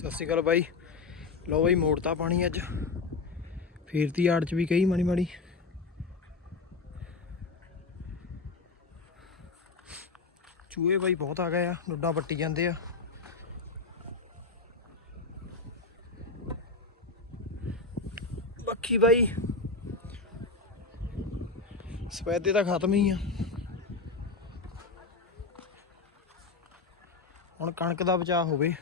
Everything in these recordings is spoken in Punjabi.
ਸਤਿ ਸ਼੍ਰੀ ਅਕਾਲ ਬਾਈ। ਲਓ ਬਾਈ ਮੋੜਤਾ ਪਾਣੀ ਅੱਜ। ਫੇਰ ਤੀ ਆੜ ਚ ਵੀ ਕਈ ਮਾੜੀ ਮਾੜੀ। ਚੂਹੇ ਬਾਈ ਬਹੁਤ ਆ ਗਏ ਆ, ਡੁੱਡਾ ਪੱਟੀ ਜਾਂਦੇ ਆ। ਬਾਕੀ ਬਾਈ, ਸਪੈਦੇ ਤਾਂ ਖਤਮ ਹੀ ਆ। ਹੁਣ ਕਣਕ ਦਾ ਬਚਾਅ ਹੋਵੇ।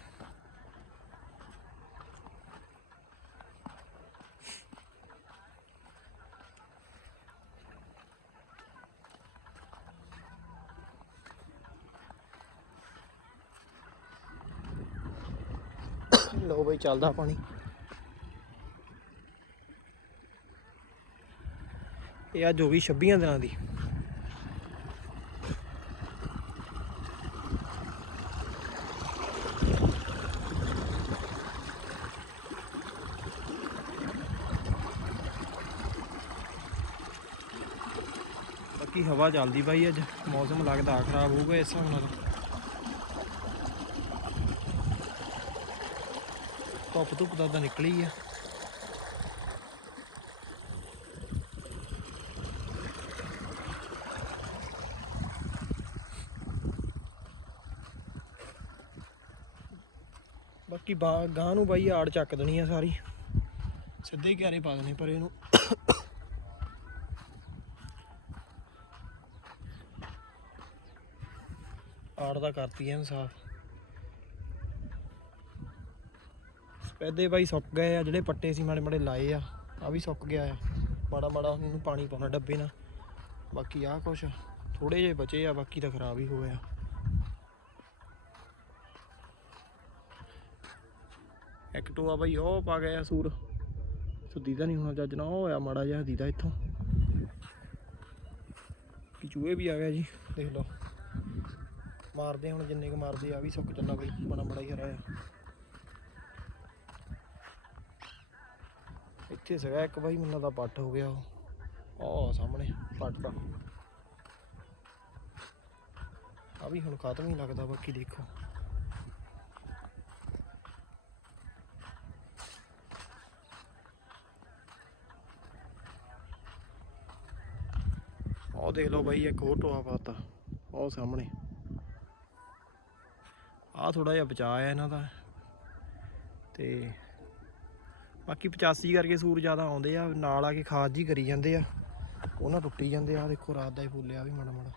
ਲੋ ਬਈ, ਚੱਲਦਾ ਪਾਣੀ। ਇਹ ਅੱਜ ਹੋ ਗਈ 26 ਦਿਨਾਂ ਦੀ। ਬਾਕੀ ਹਵਾ ਚੱਲਦੀ ਬਾਈ ਅੱਜ। ਮੌਸਮ ਲੱਗਦਾ ਖਰਾਬ ਹੋਊਗਾ ਇਸ ਹਿਸਾਬ ਨਾਲ। ਧੁੱਪ ਧੁੱਪ ਦਾ ਤਾਂ ਨਿਕਲੀ ਆ। ਬਾਕੀ ਬਾ- ਗਾਂ ਨੂੰ ਬਾਈ ਆੜ ਚੱਕ ਦੇਣੀ ਆ ਸਾਰੀ। ਸਿੱਧੇ ਹੀ ਕਿਆਰੇ ਪਾ ਦੇਣੇ ਪਰ ਇਹਨੂੰ ਆੜ ਦਾ ਕਰਤੀ ਐ ਸਾਫ਼ ਸਪੈਦੇ ਬਾਈ ਸੁੱਕ ਗਏ ਆ, ਜਿਹੜੇ ਪੱਟੇ ਸੀ ਮਾੜੇ ਮਾੜੇ ਲਾਏ ਆ ਆ ਵੀ ਸੁੱਕ ਗਿਆ ਆ। ਮਾੜਾ ਮਾੜਾ ਉਹਨੂੰ ਪਾਣੀ ਪਾਉਣਾ ਡੱਬੇ ਨਾਲ। ਬਾਕੀ ਆ ਕੁਛ ਥੋੜੇ ਜਿਹੇ ਬਚੇ ਆ, ਬਾਕੀ ਤਾਂ ਖਰਾਬ ਹੀ ਹੋ ਗਿਆ ਇੱਕ ਟੋਆ ਬਾਈ ਉਹ ਪਾ ਗਿਆ ਸੂਰ। ਸੁੱਦੀ ਤਾਂ ਨਹੀਂ ਹੋਣਾ ਚੱਜ ਨਾ ਉਹ ਹੋਇਆ ਮਾੜਾ ਜਿਹਾ ਦੀਦਾ ਇੱਥੋਂ। ਕੀ ਚੂਹੇ ਵੀ ਆ ਗਿਆ ਜੀ, ਦੇਖ ਲਓ। ਮਾਰਦੇ ਹੁਣ ਜਿੰਨੇ ਕੁ ਮਾਰਦੇ ਆ ਵੀ ਸੁੱਕ ਚੱਲਾ ਬਈ ਬੜਾ ਬੜਾ ਹੀ ਹਰਾ ਆ। ਇੱਥੇ ਸੀਗਾ, ਇੱਕ ਬਾਈ ਮੈਨੂੰ ਦਾ ਪੱਟ ਹੋ ਗਿਆ ਉਹ। ਉਹ ਸਾਹਮਣੇ ਪੱਟ ਦਾ ਆ ਵੀ ਹੁਣ ਖਤਮ ਹੀ ਲੱਗਦਾ, ਬਾਕੀ ਦੇਖੋ। ਉਹ ਦੇਖ ਲਓ ਬਾਈ, ਇੱਕ ਹੋਰ ਟੋਆ ਪਾਤਾ ਉਹ ਸਾਹਮਣੇ। ਆ ਥੋੜਾ ਜਿਹਾ ਬਚਾ ਆ ਇਹਨਾਂ ਦਾ। ਤੇ ਬਾਕੀ 85 ਕਰਕੇ ਸੂਰ ਜ਼ਿਆਦਾ ਆਉਂਦੇ ਆ, ਨਾਲ ਆ ਕੇ ਖਾਦ ਜੀ ਕਰੀ ਜਾਂਦੇ ਆ। ਉਹਨਾਂ ਟੁੱਟੀ ਜਾਂਦੇ ਆ ਦੇਖੋ ਰਾਤ ਦਾ ਹੀ ਫੁੱਲਿਆ ਵੀ ਮਾੜਾ ਮਾੜਾ।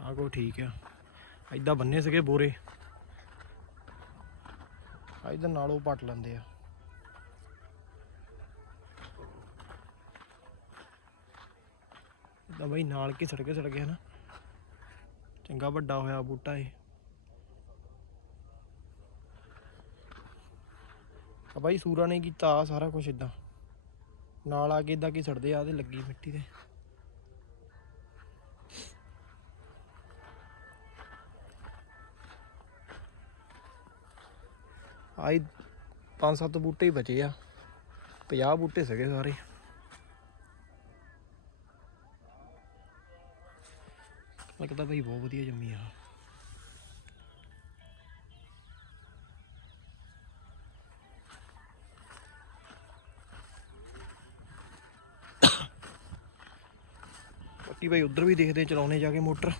ਆ ਕੋ ਠੀਕ ਆ। ਐਦਾਂ ਬੰਨੇ ਸੀਗੇ ਬੋਰੇ। ਇਧਰ ਨਾਲੋਂ ਪੱਟ ਲੈਂਦੇ ਆ। ਤਾਂ ਬਈ ਨਾਲ ਕੇ ਸੜਕੇ ਸੜ ਗਿਆ ਨਾ ਚੰਗਾ ਵੱਡਾ ਹੋਇਆ ਬੂਟਾ ਇਹ। ਆ ਬਾਈ ਸੂਰਾ ਨੇ ਕੀਤਾ ਆਹ ਸਾਰਾ ਕੁਝ ਇਦਾਂ ਨਾਲ ਆ ਕੇ ਇਦਾਂ ਕੀ ਸੜਦੇ ਆ ਤੇ ਲੱਗੀ ਮਿੱਟੀ ਤੇ। ਆਈ ਪੰਜ ਸੱਤ ਬੂਟੇ ਹੀ ਬਚੇ ਆ। 50 ਬੂਟੇ ਸੀਗੇ ਸਾਰੇ। ਲੱਗਦਾ ਭਾਈ ਬਹੁਤ ਵਧੀਆ ਜੰਮੀ ਆ। ਬਾਕੀ ਭਾਈ ਉਧਰ ਵੀ ਦੇਖਦੇ ਚਲਾਉਣੇ ਜਾ ਕੇ ਮੋਟਰ।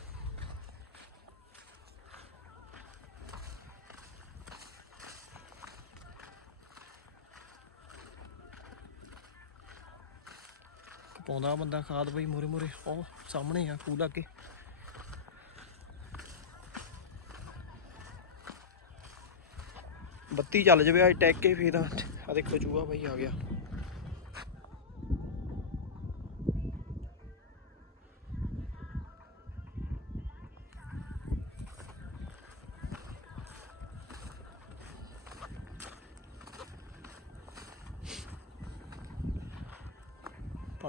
ਪਾਉਂਦਾ ਬੰਦਾ ਖਾਦ ਬਈ ਮੋਰੇ ਮੋਰੇ ਉਹ ਸਾਹਮਣੇ ਆ, ਖੂਹ ਲੱਗੇ। ਬੱਤੀ ਚੱਲ ਜਵੇ, ਅੱਜ ਟੈਕ ਕੇ ਫੇਰ ਆ ਦੇਖੋ, ਚੂਹਾ ਭਾਈ ਆ ਗਿਆ।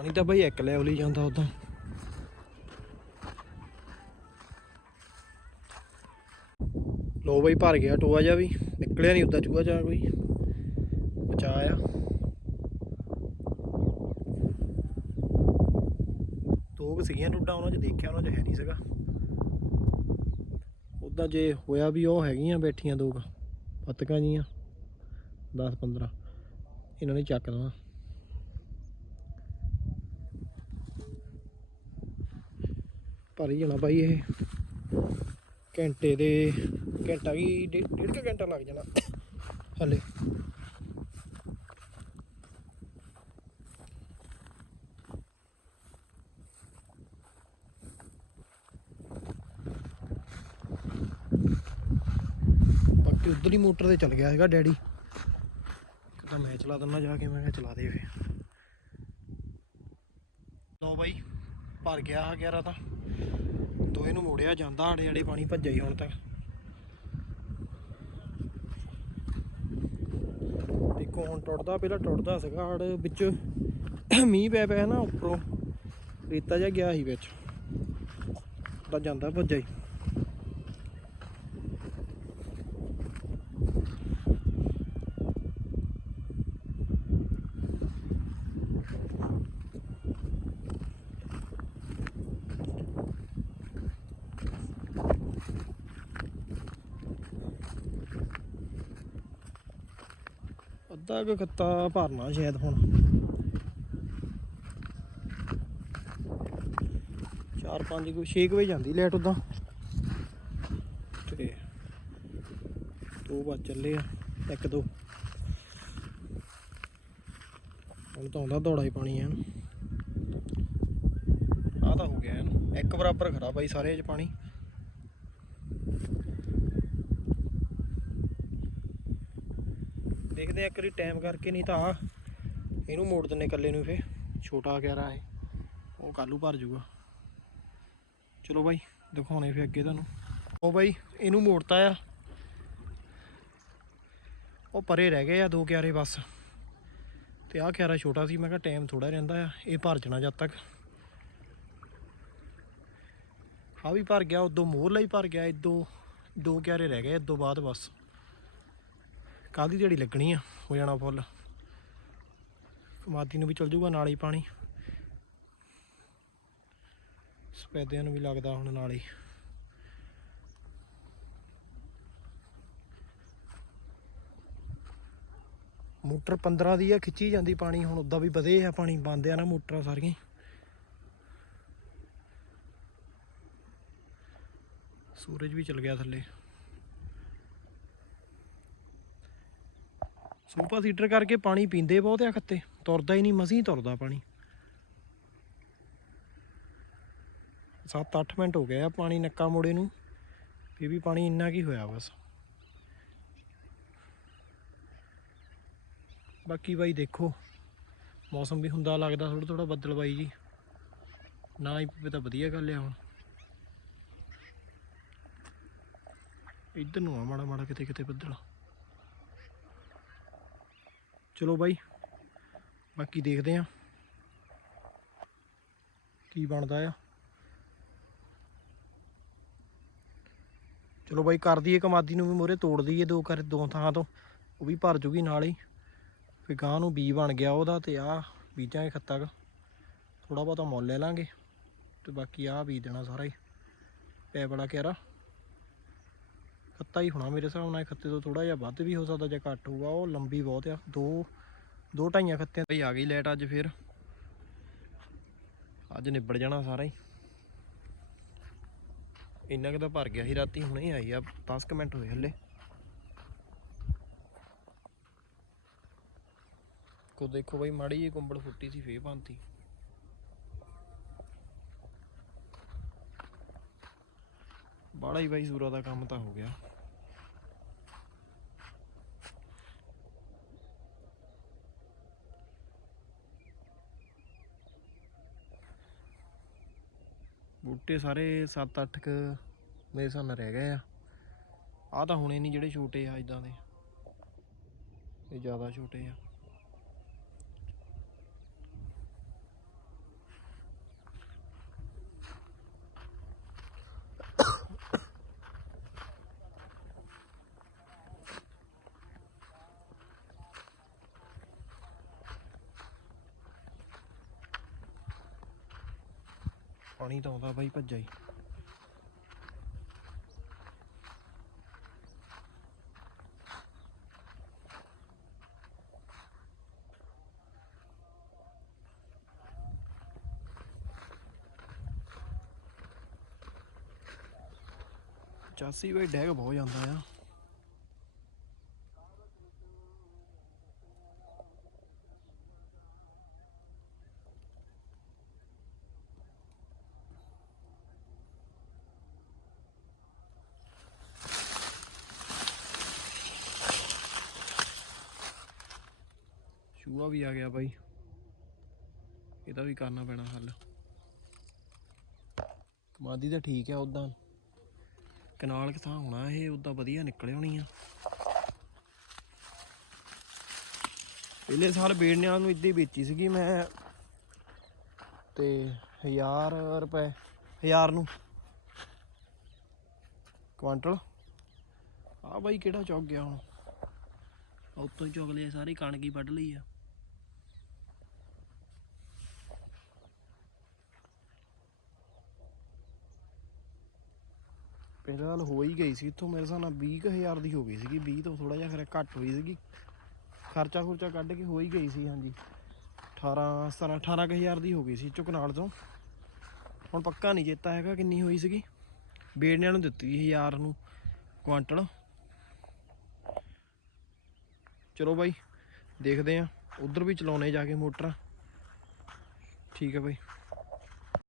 ਪਾਣੀ ਤਾਂ ਭਾਈ ਇੱਕ ਲੈਵਲ ਹੀ ਜਾਂਦਾ ਉਦਾਂ। ਲੋ ਬਈ ਭਰ ਗਿਆ ਟੋਆ ਜਾ ਵੀ, ਨਿਕਲਿਆ ਨਹੀਂ ਉਦਾਂ ਚੂਹਾ ਜਾ ਕੋਈ। ਬਚਾ ਆ। ਦੋ ਕੁ ਸੀਗੀਆਂ ਟੁੱਟਾਂ, ਉਹਨਾਂ 'ਚ ਦੇਖਿਆ, ਉਹਨਾਂ 'ਚ ਹੈ ਨਹੀਂ ਸੀਗਾ। ਤਾਂ ਜੇ ਹੋਇਆ ਵੀ ਉਹ ਹੈਗੀਆਂ ਬੈਠੀਆਂ ਦੋ ਪਤਕਾਂ ਜੀਆਂ 10 15 ਇਹਨਾਂ ਨੇ ਚੱਕ ਦੇਣਾ ਭਰ ਹੀ ਜਾਣਾ ਬਾਈ ਇਹ। ਘੰਟੇ ਦੇ, ਘੰਟਾ ਵੀ, ਡੇਢ ਕੁ ਘੰਟਾ ਲੱਗ ਜਾਣਾ। ਹਲੇ। ਬਾਕੀ ਉਧਰ ਹੀ ਮੋਟਰ ਤੇ ਚੱਲ ਗਿਆ ਹੈਗਾ ਡੈਡੀ। ਕਹਿੰਦਾ ਮੈਂ ਚਲਾ ਦਿੰਦਾ ਜਾ ਕੇ, ਮੈਂ ਕਿਹਾ ਚਲਾ ਦੇ ਫੇ ਲਓ ਬਾਈ, ਭਰ ਗਿਆ ਆ 11 ਤਾਂ। ਦੋਏ ਨੂੰ ਮੋੜਿਆ ਜਾਂਦਾ ਆੜੇ ਆੜੇ ਪਾਣੀ ਭੱਜਿਆ ਹੀ ਹੁਣ ਤੱਕ। ਦੇਖੋ ਹੁਣ ਟੁੱਟਦਾ, ਪਹਿਲਾਂ ਟੁੱਟਦਾ ਸੀਗਾ ਹੜ ਵਿੱਚ ਮੀਂਹ ਪੈ ਪਿਆ ਨਾ, ਉੱਪਰੋਂ ਰੇਤਾ ਜਿਹਾ ਗਿਆ ਸੀ ਵਿੱਚ। ਤਾਂ ਜਾਂਦਾ ਭੱਜਿਆ ਹੀ। ਅੱਧਾ ਕੁ ਖੱਤਾ ਭਰਨਾ ਸ਼ਾਇਦ ਹੁਣ। 4-5 ਕੁ 6 ਵਜੇ ਜਾਂਦੀ ਲੈਟ ਉਦਾਂ ਤੇ ਦੋ ਵੱਜ ਚੱਲੇ ਆ, ਇੱਕ ਦੋ। ਹੁਣ ਤਾਂ ਆਉਂਦਾ ਦੌੜਾ ਹੀ ਪਾਣੀ ਐ ਆ ਤਾਂ ਹੋ ਗਿਆ ਇਹਨੂੰ ਇੱਕ ਬਰਾਬਰ ਖੜਾ ਬਾਈ ਸਾਰੇ ਚ ਪਾਣੀ। ਦੇਖਦੇ ਆ ਇੱਕ ਵਾਰੀ ਟਾਈਮ ਕਰਕੇ, ਨਹੀਂ ਤਾਂ ਆ ਇਹਨੂੰ ਮੋੜ ਦਿੰਨੇ ਇਕੱਲੇ ਨੂੰ ਫੇ ਛੋਟਾ ਗਿਆਰਾ ਹੈ ਉਹ ਕੱਲੂ ਭਰ ਜਾਊਗਾ। ਚਲੋ ਬਾਈ ਦਿਖਾਉਣੇ ਫੇ ਅੱਗੇ ਤੁਹਾਨੂੰ। ਉਹ ਬਾਈ, ਇਹਨੂੰ ਮੋੜਤਾ ਆ। ਉਹ ਪਰੇ ਰਹਿ ਗਏ ਆ ਦੋ ਕਿਆਰੇ ਬਸ। ਤੇ ਆਹ ਕਿਆਰਾ ਛੋਟਾ ਸੀ, ਮੈਂ ਕਿਹਾ ਟਾਈਮ ਥੋੜਾ ਰਹਿੰਦਾ ਆ, ਇਹ ਭਰ ਜਾਣਾ ਜਦ ਤੱਕ। ਆ ਵੀ ਭਰ ਗਿਆ, ਉਦੋਂ ਮੋਹਰਲਾ ਹੀ ਭਰ ਗਿਆ, ਇਦੋਂ ਦੋ ਕਿਆਰੇ ਰਹਿ ਗਏ, ਇਦੋਂ ਬਾਅਦ ਬਸ। ਕੱਲ੍ਹ ਦੀ ਦਿਹਾੜੀ ਲੱਗਣੀ ਆ, ਹੋ ਜਾਣਾ ਫੁੱਲ। ਕਮਾਦੀ ਨੂੰ ਵੀ ਚਲ ਜਾਊਗਾ ਨਾਲ ਹੀ ਪਾਣੀ। ਸਪੈਦਿਆਂ ਨੂੰ ਵੀ ਲੱਗਦਾ ਹੁਣ ਨਾਲ ਹੀ। ਮੋਟਰ 15 ਦੀ ਆ, ਖਿੱਚੀ ਜਾਂਦੀ ਪਾਣੀ, ਹੁਣ ਉਦਾਂ ਵੀ ਵਧੇ ਆ ਪਾਣੀ ਬੰਦ ਆ ਨਾ ਮੋਟਰਾਂ ਸਾਰੀਆਂ। ਸੂਰਜ ਵੀ ਚਲ ਗਿਆ ਥੱਲੇ। ਸੁਪਰ ਸੀਟਰ ਕਰਕੇ ਪਾਣੀ ਪੀਂਦੇ ਬਹੁਤ ਆ ਖੱਤੇ, ਤੁਰਦਾ ਹੀ ਨਹੀਂ, ਮਸੀਂ ਤੁਰਦਾ ਪਾਣੀ। 7-8 ਮਿੰਟ ਹੋ ਗਏ ਆ ਪਾਣੀ ਨੱਕਾ ਮੋੜੇ ਨੂੰ ਫਿਰ ਵੀ ਪਾਣੀ ਇੰਨਾ ਕੀ ਹੋਇਆ ਬਸ। ਬਾਕੀ ਬਾਈ ਦੇਖੋ, ਮੌਸਮ ਵੀ ਹੁੰਦਾ ਲੱਗਦਾ ਥੋੜਾ ਥੋੜਾ ਬੱਦਲ ਬਾਈ ਜੀ। ਨਾ ਹੀ ਪਵੇ ਤਾਂ ਵਧੀਆ ਗੱਲ ਆ ਹੁਣ। ਇੱਧਰ ਨੂੰ ਆ ਮਾੜਾ ਮਾੜਾ ਕਿਤੇ ਕਿਤੇ ਬੱਦਲ। ਚਲੋ ਬਾਈ, ਬਾਕੀ ਦੇਖਦੇ ਆ ਕੀ ਬਣਦਾ ਆ। ਚਲੋ ਬਾਈ, ਕਰ ਦਈਏ ਕਮਾਦੀ ਨੂੰ ਵੀ ਮੋਰੇ ਤੋੜ ਦਈਏ ਦੋ ਕਰ ਦੋ ਥਾਂ ਤੋਂ, ਉਹ ਵੀ ਭਰ ਜੂਗੀ ਨਾਲ ਹੀ। ਫਿਰ ਗਾਂ ਨੂੰ ਬੀ ਬਣ ਗਿਆ ਉਹਦਾ ਤੇ ਆ ਬੀਜਾਂਗੇ ਖੱਤਾ ਕ। ਥੋੜਾ ਬਹੁਤਾ ਮੁੱਲ ਲੈ ਲਾਂਗੇ ਤੇ ਬਾਕੀ ਆ ਬੀਜ ਦੇਣਾ ਸਾਰਾ ਹੀ, ਪੈ ਬੜਾ ਕਿਆਰਾ। ਖੱਤਾ ਹੀ ਹੋਣਾ ਮੇਰੇ ਹਿਸਾਬ ਨਾਲ ਇਹ ਖੱਤੇ ਤੋਂ ਥੋੜਾ ਜਿਹਾ ਵੱਧ ਵੀ ਹੋ ਸਕਦਾ ਜਾਂ ਘੱਟ ਹੋਊਗਾ, ਉਹ ਲੰਬੀ ਬਹੁਤ ਆ, ਦੋ ਦੋ ਢਾਈਆਂ ਖੱਤਿਆਂ ਤੇ ਆ ਗਈ ਲਾਈਟ ਅੱਜ ਫੇਰ। ਅੱਜ ਨਿਬੜ ਜਾਣਾ ਸਾਰਾ ਹੀ। ਇੰਨਾ ਕਿ ਤਾਂ ਭਰ ਗਿਆ ਸੀ, ਰਾਤੀ ਹੁਣੇ ਆਈ ਆ 10 ਮਿੰਟ ਹੋਏ ਹੱਲੇ। ਕੋ ਦੇਖੋ ਬਈ, ਮਾੜੀ ਜਿਹੀ ਕੁੰਬੜ ਫੁੱਟੀ ਸੀ, ਫੇਰ ਬੰਤੀ ਬਾੜਾ ਹੀ ਬਾਈ ਸੂਰਾ ਦਾ ਕੰਮ ਤਾਂ ਹੋ ਗਿਆ। ਬੂਟੇ ਸਾਰੇ 7-8 ਕ ਮੇਰੇ ਹਿਸਾਬ ਰਹਿ ਗਏ ਆ। ਆ ਤਾਂ ਹੁਣੇ ਨਹੀਂ ਜਿਹੜੇ ਛੋਟੇ ਆ ਇਦਾਂ ਦੇ। ਇਹ ਜ਼ਿਆਦਾ ਛੋਟੇ ਆ। ਪਾਣੀ ਤਾਂ ਆਉਂਦਾ ਬਾਈ ਭੱਜਾ ਹੀ। ਚਾਸੀ ਬਈ ਡੈਗ ਬਹੁਤ ਜਾਂਦਾ ਆ। ਚੂਹਾ ਵੀ ਆ ਗਿਆ ਬਾਈ। ਇਹਦਾ ਵੀ ਕਰਨਾ ਪੈਣਾ ਹੱਲ। ਕਮਾਦੀ ਤਾਂ ਠੀਕ ਹੈ ਉਦਾਂ ਕਨਾਲ ਕਿਥਾਂ ਹੋਣਾ ਇਹ ਉਦਾਂ ਵਧੀਆ ਨਿਕਲੇ ਹੋਣੀ ਆ। ਪਹਿਲੇ ਸਾਲ ਬੇੜਨਿਆਂ ਨੂੰ ਇੱਦਾਂ ਹੀ ਵੇਚੀ ਸੀਗੀ ਮੈਂ। ਤੇ 1000 ਰੁਪਏ 1000 ਨੂੰ। ਕੁਆਂਟਲ। ਆ ਬਾਈ ਕਿਹੜਾ ਚੁੱਕ ਗਿਆ ਹੁਣ? ਉੱਤੋਂ ਹੀ ਚੁੱਕ ਲਿਆ ਸਾਰੀ ਕਣਕ ਹੀ ਵੱਢ ਲਈ ਆ। ਪਹਿਲਾਂ ਨਾਲ ਹੋ ਹੀ ਗਈ ਸੀ ਇੱਥੋਂ ਮੇਰੇ ਹਿਸਾਬ ਨਾਲ 20000 ਦੀ ਹੋ ਗਈ ਸੀਗੀ 20 ਤੋਂ ਥੋੜਾ ਜਿਹਾ ਫਿਰ ਘੱਟ ਹੋਈ ਸੀਗੀ। ਖਰਚਾ ਖੁਰਚਾ ਕੱਢ ਕੇ ਹੋ ਹੀ ਗਈ ਸੀ, ਹਾਂਜੀ। 18 17 18000 ਦੀ ਹੋ ਗਈ ਸੀ ਚੁੱਕ ਤੋਂ। ਹੁਣ ਪੱਕਾ ਨਹੀਂ ਚੇਤਾ ਹੈਗਾ ਕਿੰਨੀ ਹੋਈ ਸੀਗੀ। ਬੇੜਨਿਆਂ ਨੂੰ ਦਿੱਤੀ ਸੀ 1000 ਨੂੰ ਕੁਆਂਟਲ। ਚਲੋ ਬਾਈ, ਦੇਖਦੇ ਆ ਉਧਰ ਵੀ ਚਲਾਉਣੇ ਜਾ ਕੇ ਮੋਟਰ। ਠੀਕ ਹੈ ਬਾਈ।